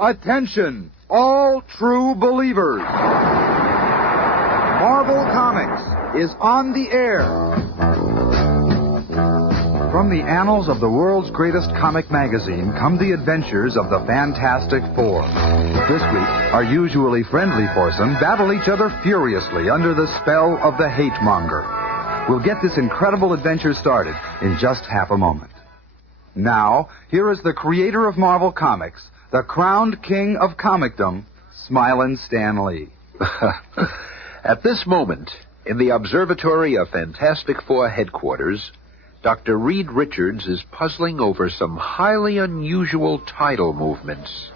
Attention, all true believers. Marvel Comics is on the air. From the annals of the world's greatest comic magazine come the adventures of the Fantastic Four. This week, our usually friendly foursome battle each other furiously under the spell of the hate monger. We'll get this incredible adventure started in just half a moment. Now, here is the creator of Marvel Comics, the crowned king of comicdom, Smilin' Stan Lee. At this moment, in the Observatory of Fantastic Four headquarters, Dr. Reed Richards is puzzling over some highly unusual tidal movements.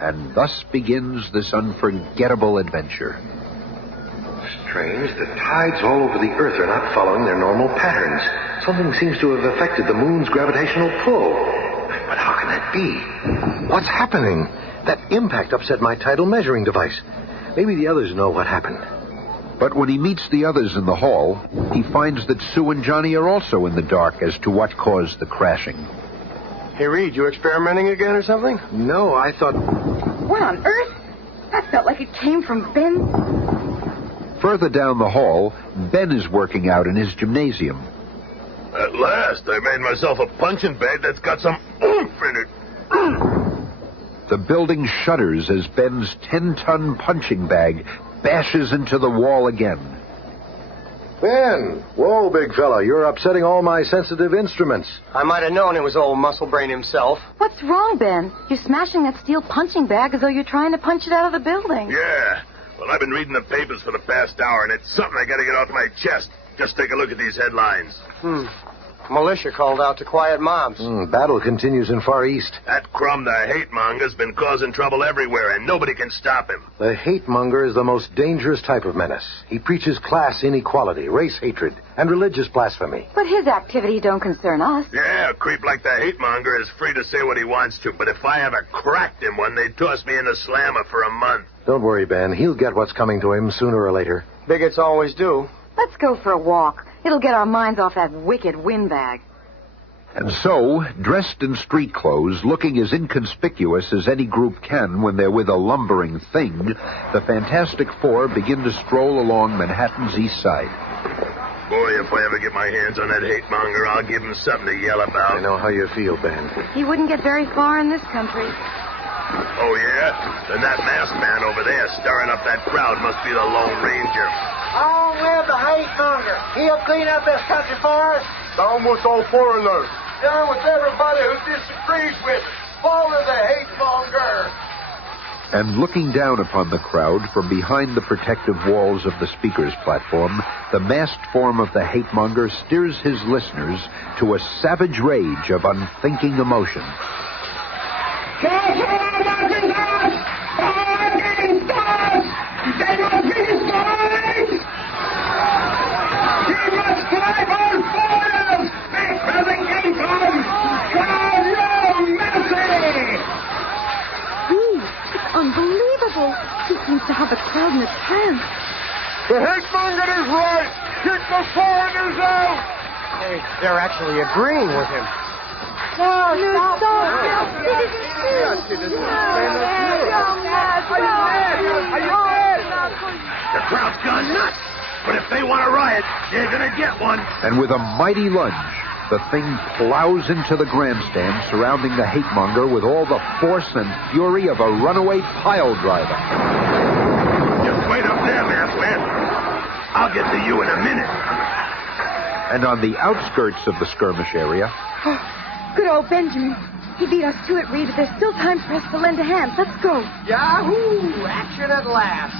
And thus begins this unforgettable adventure. Strange, the tides all over the Earth are not following their normal patterns. Something seems to have affected the moon's gravitational pull. But how can that be? What's happening? That impact upset my tidal measuring device. Maybe the others know what happened. But when he meets the others in the hall, he finds that Sue and Johnny are also in the dark as to what caused the crashing. Hey, Reed, you experimenting again or something? No, I thought... What on earth? That felt like it came from Ben. Further down the hall, Ben is working out in his gymnasium. At last, I made myself a punching bag that's got some oomph in it. The building shudders as Ben's 10-ton punching bag bashes into the wall again. Ben! Whoa, big fella, you're upsetting all my sensitive instruments. I might have known it was old Muscle Brain himself. What's wrong, Ben? You're smashing that steel punching bag as though you're trying to punch it out of the building. Yeah. Well, I've been reading the papers for the past hour, and it's something I gotta get off my chest. Just take a look at these headlines. Militia called out to quiet mobs. Battle continues in Far East. That Crumb, the hate monger's been causing trouble everywhere, and nobody can stop him. The hate monger is the most dangerous type of menace. He preaches class inequality, race hatred, and religious blasphemy. But his activity don't concern us. Yeah, a creep like the hate monger is free to say what he wants to, but if I ever cracked him one, they'd toss me in the slammer for a month. Don't worry, Ben. He'll get what's coming to him sooner or later. Bigots always do. Let's go for a walk. It'll get our minds off that wicked windbag. And so, dressed in street clothes, looking as inconspicuous as any group can when they're with a lumbering thing, the Fantastic Four begin to stroll along Manhattan's east side. Boy, if I ever get my hands on that hate monger, I'll give him something to yell about. I know how you feel, Ben. He wouldn't get very far in this country. Oh, yeah? Then that masked man over there stirring up that crowd must be the Lone Ranger. Long live the hate monger. He'll clean up this country for us. Down with all foreigners. Down with everybody who disagrees with us. Follow the hate monger. And looking down upon the crowd from behind the protective walls of the speaker's platform, the masked form of the hate monger steers his listeners to a savage rage of unthinking emotion. Unbelievable. He seems to have the crowd in his hands. The hate monger is right. Kick the foreigners out. Hey, they're actually agreeing with him. No, stop. The crowd's gone nuts. But if they want to riot, they're going to get one. And with a mighty lunge, the thing plows into the grandstand surrounding the hate monger with all the force and fury of a runaway pile driver. Just wait up there, masked man. I'll get to you in a minute. And on the outskirts of the skirmish area... Good old Benjamin. He beat us to it, Reed, but there's still time for us to lend a hand. Let's go. Yahoo! Action at last.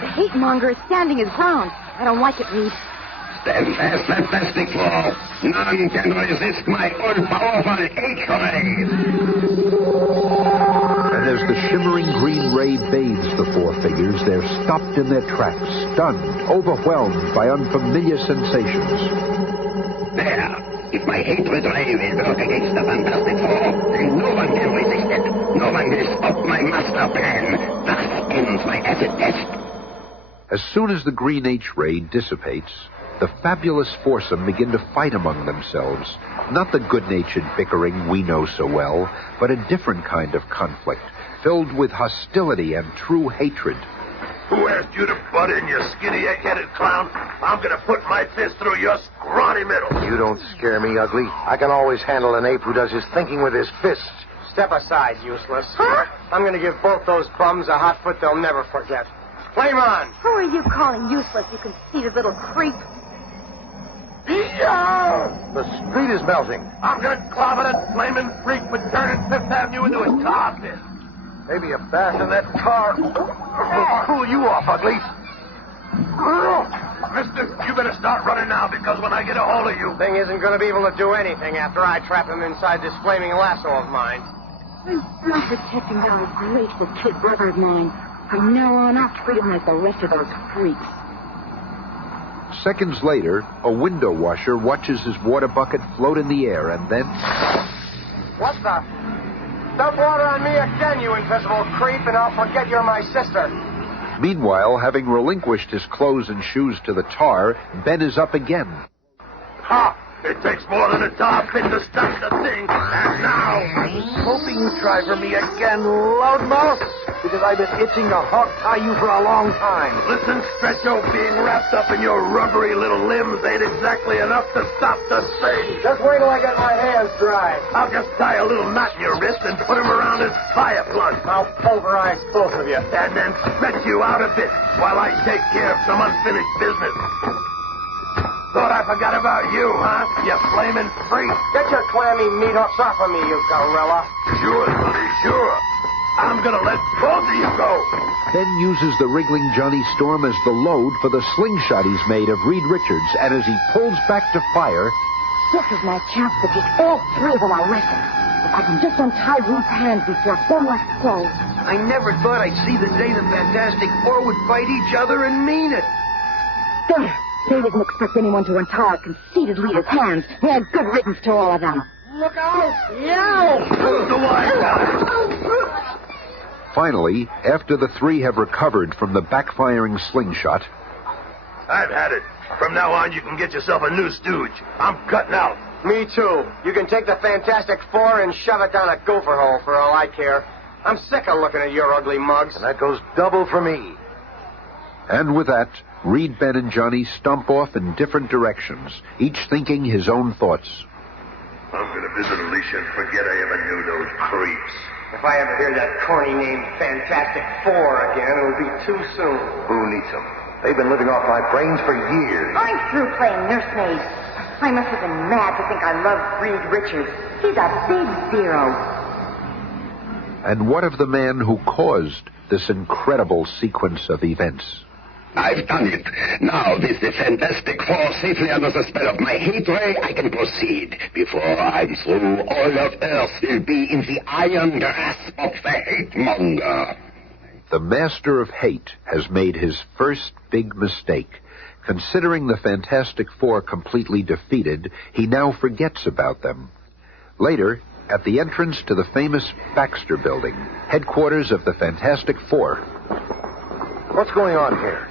The hate monger is standing his ground. I don't like it, Reed. Stand fast, Fantastic Four. None can resist my all-powerful hate. And as the shimmering green ray bathes the four figures, they're stopped in their tracks, stunned, overwhelmed by unfamiliar sensations. There. If my hatred ray will work against the Fantastic Four, then no one can resist it. No one will stop my master plan. Thus ends my acid test. As soon as the green H-ray dissipates, the fabulous foursome begin to fight among themselves. Not the good-natured bickering we know so well, but a different kind of conflict, filled with hostility and true hatred. Who asked you to butt in, you skinny, egg-headed clown? I'm gonna put my fist through your scrawny middle. You don't scare me, ugly. I can always handle an ape who does his thinking with his fists. Step aside, useless. Huh? I'm going to give both those bums a hot foot they'll never forget. Flame on! Who are you calling useless, you conceited little creep? The street is melting. I'm gonna clobber that flaming freak for turning Fifth Avenue into a tar pit. Maybe a bath in that tar will cool you off, ugly. Mister, you better start running now, because when I get a hold of you... Thing isn't going to be able to do anything after I trap him inside this flaming lasso of mine. I'm protecting that ungrateful kid brother of mine. From now on, I'll treat him like the rest of those freaks. Seconds later, a window washer watches his water bucket float in the air and then... What the? Dump water on me again, you invisible creep, and I'll forget you're my sister. Meanwhile, having relinquished his clothes and shoes to the tar, Ben is up again. Ha! It takes more than a tar pit to stop the thing. And now... I was hoping you'd try for me again, loudmouth, because I've been itching to hog-tie you for a long time. Listen, Stretcho, being wrapped up in your rubbery little limbs ain't exactly enough to stop the thing. Just wait till I get my hands dry. I'll just tie a little knot in your wrist and put him around his fire plug. I'll pulverize both of you. And then stretch you out a bit while I take care of some unfinished business. Thought I forgot about you, huh? You flaming freak. Get your clammy meat hooks off of me, you gorilla. Sure, buddy, sure. I'm gonna let both of you go. Ben uses the wriggling Johnny Storm as the load for the slingshot he's made of Reed Richards, and as he pulls back to fire... This is my chance to get all three of them, I reckon. If I can just untie Reed's hands before one lets go. I never thought I'd see the day the Fantastic Four would fight each other and mean it. There. They didn't expect anyone to untie a conceited leader's hands. They had good riddance to all of them. Look out! Yeah! Who's the wise guy? Finally, after the three have recovered from the backfiring slingshot... I've had it. From now on, you can get yourself a new stooge. I'm cutting out. Me too. You can take the Fantastic Four and shove it down a gopher hole for all I care. I'm sick of looking at your ugly mugs. And that goes double for me. And with that, Reed, Ben, and Johnny stomp off in different directions, each thinking his own thoughts. I'm going to visit Alicia and forget I ever knew those creeps. If I ever hear that corny name Fantastic Four again, it'll be too soon. Who needs them? They've been living off my brains for years. I'm through playing nursemaid. I must have been mad to think I loved Reed Richards. He's a big zero. And what of the man who caused this incredible sequence of events? I've done it. Now, with the Fantastic Four safely under the spell of my hate ray, I can proceed. Before I'm through, all of Earth will be in the iron grasp of the hate monger. The master of hate has made his first big mistake. Considering the Fantastic Four completely defeated, he now forgets about them. Later, at the entrance to the famous Baxter Building, headquarters of the Fantastic Four. What's going on here?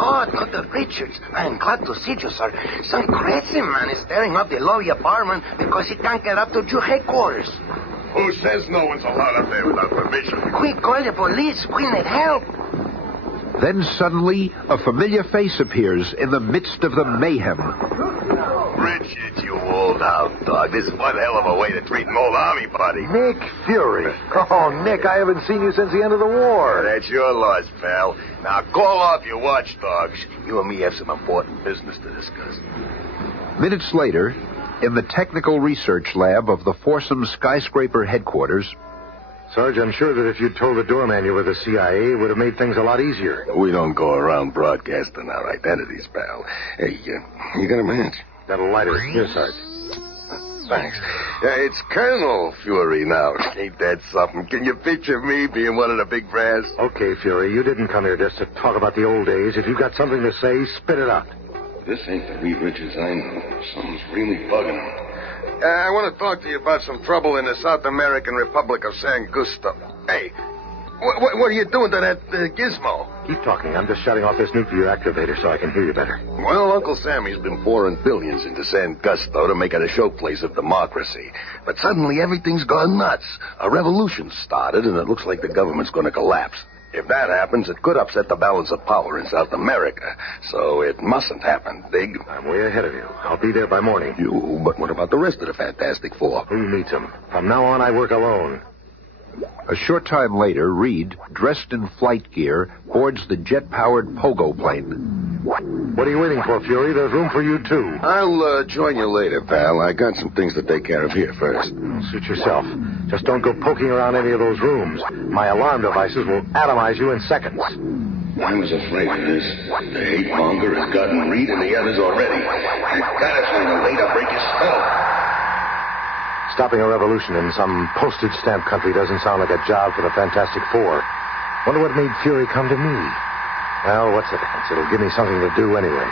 Oh, Dr. Richards, I'm glad to see you, sir. Some crazy man is tearing up the lobby apartment because he can't get up to your headquarters. Who says no one's allowed up there without permission? Quick, call the police. We need help. Then suddenly, a familiar face appears in the midst of the mayhem. Richard, you old hound dog. This is one hell of a way to treat an old army buddy. Nick Fury. Oh, Nick, I haven't seen you since the end of the war. That's your loss, pal. Now call off your watchdogs. You and me have some important business to discuss. Minutes later, in the technical research lab of the Foursome Skyscraper headquarters... Sarge, I'm sure that if you'd told the doorman you were the CIA, it would have made things a lot easier. We don't go around broadcasting our identities, pal. Hey, you got a match? Got a lighter. Here, Sarge. Thanks. It's Colonel Fury now. Ain't that something? Can you picture me being one of the big brass? Okay, Fury, you didn't come here just to talk about the old days. If you've got something to say, spit it out. This ain't the Reed Richards I know. Something's really bugging him. I want to talk to you about some trouble in the South American Republic of San Gusto. Hey, What are you doing to that gizmo? Keep talking. I'm just shutting off this nuclear activator so I can hear you better. Well, Uncle Sammy's been pouring billions into San Gusto to make it a showplace of democracy. But suddenly everything's gone nuts. A revolution started, and it looks like the government's going to collapse. If that happens, it could upset the balance of power in South America. So it mustn't happen, Dig. I'm way ahead of you. I'll be there by morning. You? But what about the rest of the Fantastic Four? Who needs them? From now on, I work alone. A short time later, Reed, dressed in flight gear, boards the jet-powered pogo plane. What are you waiting for, Fury? There's room for you, too. I'll join you later, pal. I got some things to take care of here first. Suit yourself. Just don't go poking around any of those rooms. My alarm devices will atomize you in seconds. I was afraid of this. The hate monger has gotten Reed and the others already. I've got to find a way to break his spell. Stopping a revolution in some postage stamp country doesn't sound like a job for the Fantastic Four. Wonder what made Fury come to me. Well, what's the difference? It'll give me something to do anyway.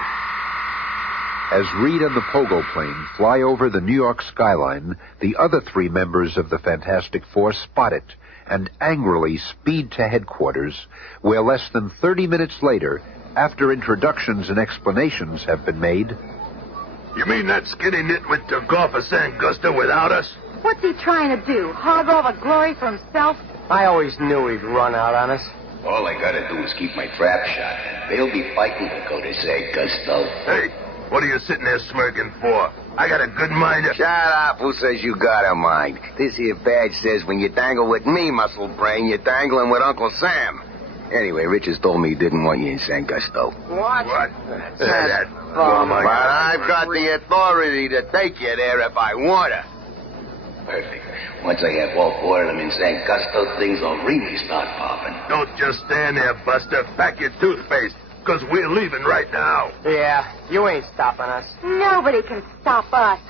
As Reed and the pogo plane fly over the New York skyline, the other three members of the Fantastic Four spot it and angrily speed to headquarters, where less than 30 minutes later, after introductions and explanations have been made... You mean that skinny nitwit took off of San Gusto without us? What's he trying to do? Hog all the glory for himself? I always knew he'd run out on us. All I gotta do is keep my trap shut. They'll be fighting to go to San Gusto. Hey, what are you sitting there smirking for? I got a good mind to... Shut up. Who says you got a mind? This here badge says when you dangle with me, muscle brain, you're dangling with Uncle Sam. Anyway, Richards told me he didn't want you in San Gusto. What? That But I've got the authority to take you there if I want to. Perfect. Once I have all four of them in San Gusto, things will really start popping. Don't just stand there, Buster. Pack your toothpaste, because we're leaving right now. Yeah, you ain't stopping us. Nobody can stop us.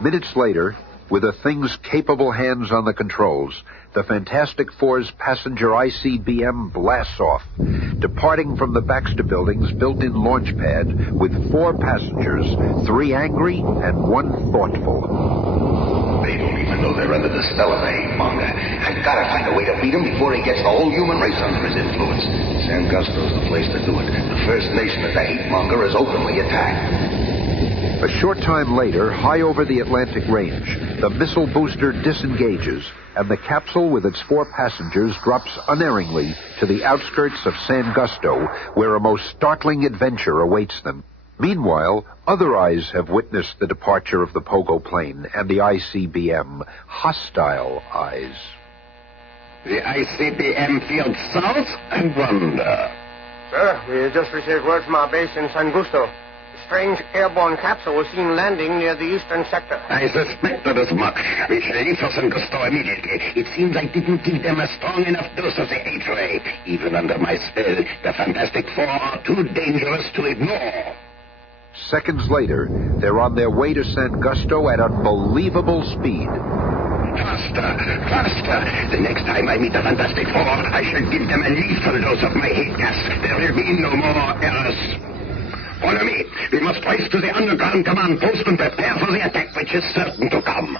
Minutes later, with the thing's capable hands on the controls, the Fantastic Four's passenger ICBM blasts off, departing from the Baxter Building's built-in launch pad with 4 passengers, 3 angry and 1 thoughtful. They don't even know they're under the spell of the hate monger. I've got to find a way to beat him before he gets the whole human race under his influence. San Gusto's the place to do it. The first nation of the hate monger is openly attacked. A short time later, high over the Atlantic Range, the missile booster disengages, and the capsule with its 4 passengers drops unerringly to the outskirts of San Gusto, where a most startling adventure awaits them. Meanwhile, other eyes have witnessed the departure of the pogo plane and the ICBM, hostile eyes. The ICBM field south and wonder. Sir, we just received word from our base in San Gusto. A strange airborne capsule was seen landing near the eastern sector. I suspected as much. We shall leave for San Gusto immediately. It seems I didn't give them a strong enough dose of the hate ray. Even under my spell, the Fantastic Four are too dangerous to ignore. Seconds later, they're on their way to San Gusto at unbelievable speed. Faster, faster. The next time I meet the Fantastic Four, I shall give them a lethal dose of my hate gas. There will be no more errors. Follow me. We must race to the underground command post and prepare for the attack which is certain to come.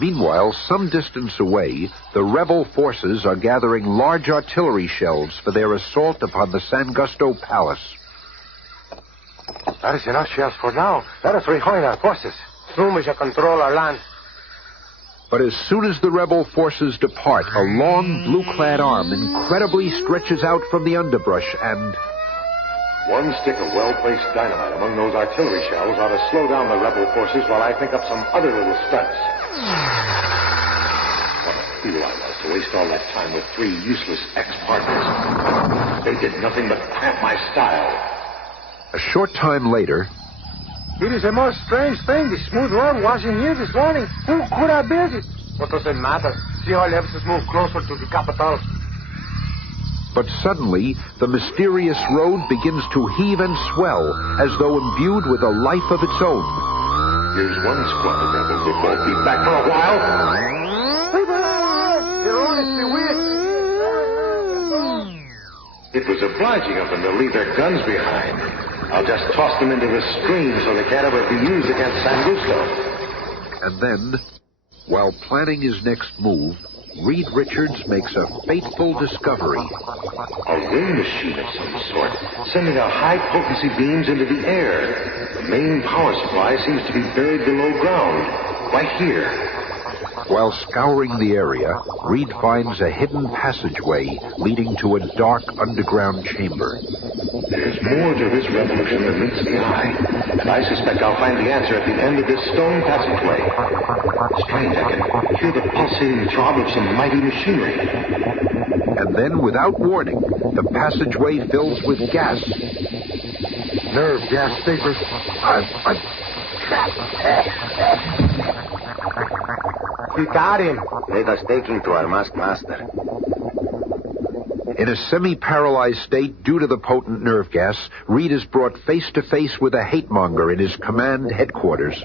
Meanwhile, some distance away, the rebel forces are gathering large artillery shells for their assault upon the San Gusto Palace. That is enough shells for now. Let us rejoin our forces. Soon we shall control our land. But as soon as the rebel forces depart, a long blue-clad arm incredibly stretches out from the underbrush and... One stick of well-placed dynamite among those artillery shells ought to slow down the rebel forces while I think up some other little stunts. What a fool I was to waste all that time with 3 useless ex-partners. They did nothing but cramp my style. A short time later... It is a most strange thing, the smooth road washing here this morning. Who could have built it? What does it matter? See how it helps us move closer to the capital. But suddenly, the mysterious road begins to heave and swell, as though imbued with a life of its own. Here's one squad of rebels that won't be back for a while. It was obliging of them to leave their guns behind. I'll just toss them into the stream so they can't ever be used against San Gusto. And then, while planning his next move, Reed Richards makes a fateful discovery. A ray machine of some sort, sending out high-potency beams into the air. The main power supply seems to be buried below ground, right here. While scouring the area, Reed finds a hidden passageway leading to a dark underground chamber. There's more to this revolution than meets the eye, and I suspect I'll find the answer at the end of this stone passageway. Strange, I can hear the pulsating throb of some mighty machinery. And then, without warning, the passageway fills with gas. Nerve gas vapor. We got him. Let us take him to our masked master. In a semi-paralyzed state due to the potent nerve gas, Reed is brought face-to-face with a hate-monger in his command headquarters.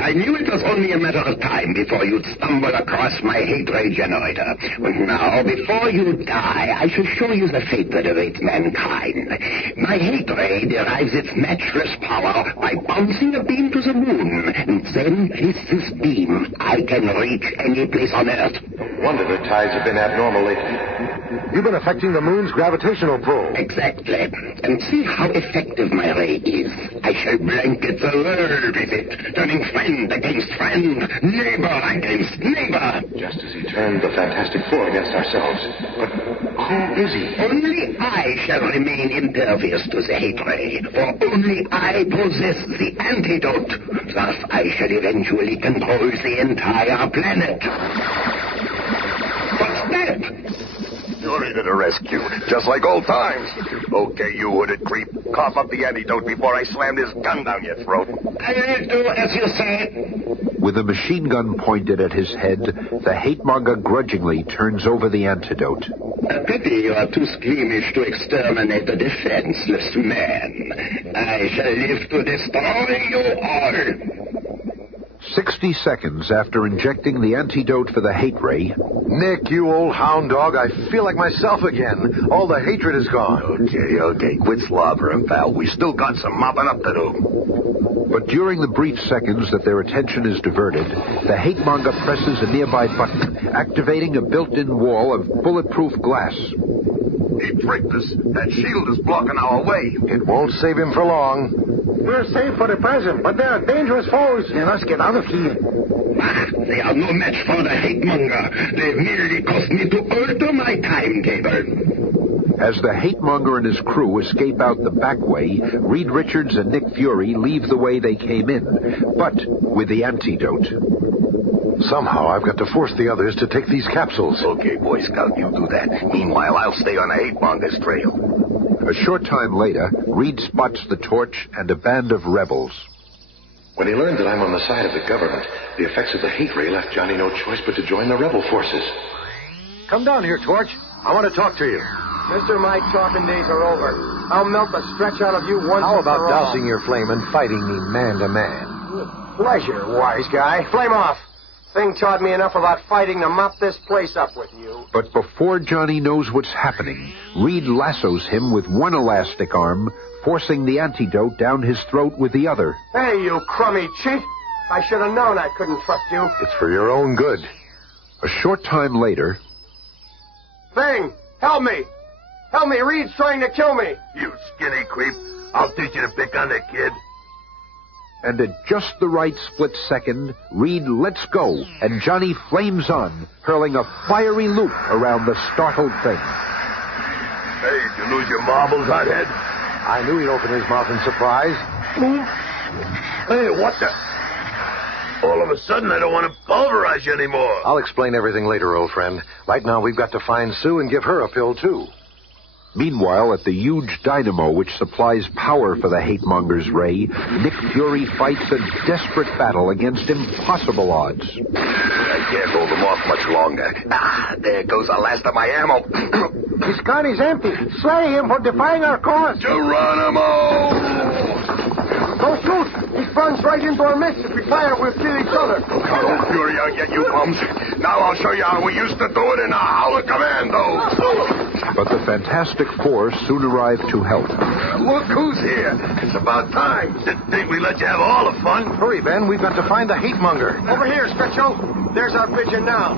I knew it was only a matter of time before you'd stumble across my hate ray generator. But now, before you die, I shall show you the fate that awaits mankind. My hate ray derives its matchless power by bouncing a beam to the moon. And then, with this beam, I can reach any place on Earth. No wonder the tides have been abnormal lately. You've been affecting the moon's gravitational pull. Exactly. And see how effective my ray is. I shall blanket the world with it, turning friend against friend, neighbor against neighbor. Just as he turned the Fantastic Four against ourselves. But who is he? Only I shall remain impervious to the hate ray, for only I possess the antidote. Thus I shall eventually control the entire planet. What's that? You're in at a rescue, just like old times. Okay, you hooded creep. Cough up the antidote before I slam this gun down your throat. I will do as you say. With a machine gun pointed at his head, the hate-monger grudgingly turns over the antidote. A pity you are too squeamish to exterminate a defenseless man. I shall live to destroy you all. 60 seconds after injecting the antidote for the hate ray... Nick, you old hound dog, I feel like myself again. All the hatred is gone. Okay, quit slobbering, pal. We still got some mopping up to do. But during the brief seconds that their attention is diverted, the hate-monger presses a nearby button, activating a built-in wall of bulletproof glass. He tricked us. That shield is blocking our way. It won't save him for long. We're safe for the present, but they're dangerous foes. Let us get out of here. They are no match for the hate-monger. They've merely caused me to alter my timetable. As the hate-monger and his crew escape out the back way, Reed Richards and Nick Fury leave the way they came in, but with the antidote. Somehow I've got to force the others to take these capsules. Okay, Boy Scout, you do that. Meanwhile, I'll stay on the hate-monger's trail. A short time later, Reed spots the torch and a band of rebels. When he learned that I'm on the side of the government, the effects of the hate ray left Johnny no choice but to join the rebel forces. Come down here, Torch. I want to talk to you. Mister, my talking days are over. I'll melt the stretch out of you once How and about for all. dousing your flame and fighting me man to man? Pleasure, wise guy. Flame off. Thing taught me enough about fighting to mop this place up with you. But before Johnny knows what's happening, Reed lassos him with one elastic arm, forcing the antidote down his throat with the other. Hey, you crummy cheat. I should have known I couldn't trust you. It's for your own good. A short time later... Thing, help me. Help me, Reed's trying to kill me. You skinny creep. I'll teach you to pick on the kid. And at just the right split second, Reed lets go, and Johnny flames on, hurling a fiery loop around the startled thing. Hey, did you lose your marbles, hothead? I knew he'd open his mouth in surprise. Hey, what the... All of a sudden, I don't want to pulverize you anymore. I'll explain everything later, old friend. Right now, we've got to find Sue and give her a pill, too. Meanwhile, at the huge dynamo which supplies power for the hate-monger's ray, Nick Fury fights a desperate battle against impossible odds. I can't hold them off much longer. There goes the last of my ammo. His gun is empty. Slay him for defying our cause. Geronimo! Don't shoot. He runs right into our midst. If we fire, we'll kill each other. Oh, Fury, I'll get you bums. Now I'll show you how we used to do it in a Howl of Commando. But the Fantastic Four soon arrive to help. Look who's here. It's about time. Didn't think we'd let you have all the fun. Hurry, Ben. We've got to find the hate-monger. Over here, Stretcho. There's our vision now.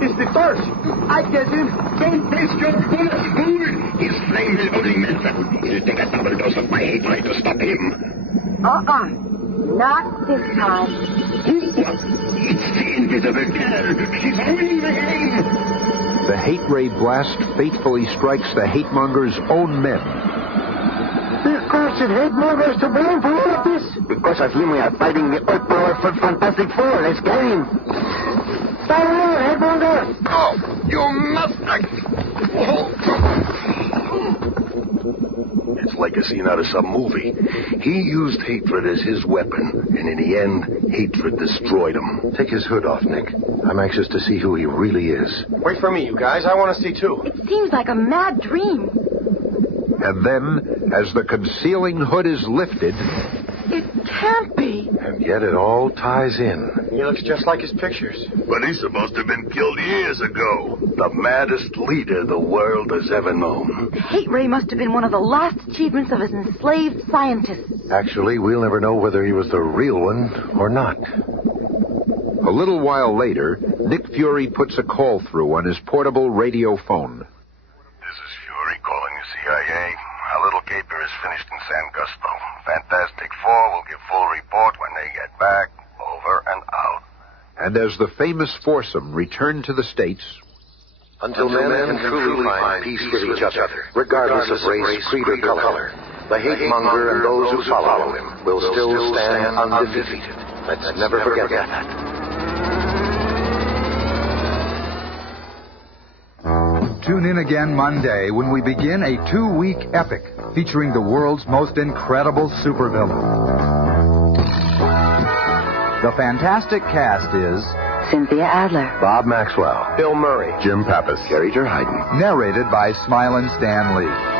It's the torch. I get him. Don't waste your bullets, fool! His flame will only melt them. It'll take a double dose of my hate ray to stop him. Not this time. It's the invisible girl. She's winning the game. The hate ray blast fatefully strikes the hate monger's own men. This cursed hate monger is to blame for all of this. Because of him, we are fighting the all-powerful Fantastic Four. Let's get him. Fire, hate monger. Oh, you must... It's like a scene out of some movie. He used hatred as his weapon, and in the end, hatred destroyed him. Take his hood off, Nick. I'm anxious to see who he really is. Wait for me, you guys. I want to see, too. It seems like a mad dream. And then, as the concealing hood is lifted, It can't be. And yet it all ties in. He looks just like his pictures. But he's supposed to have been killed years ago. The maddest leader the world has ever known. Hate Ray must have been one of the last achievements of his enslaved scientists. Actually, we'll never know whether he was the real one or not. a little while later, Nick Fury puts a call through on his portable radio phone. This is Fury calling the CIA. Our little caper is finished in San Gusto. Fantastic Four will give full report when they get back. Over and out. And as the famous foursome return to the States... Until men can truly find peace with each other, regardless of race, creed, or color, the hate monger and those who follow him will still stand undefeated. Let's never forget that. Tune in again Monday when we begin a 2-week epic featuring the world's most incredible supervillain. The fantastic cast is Cynthia Adler, Bob Maxwell, Bill Murray, Jim Pappas, Carrie Hayden. narrated by Smilin' Stan Lee.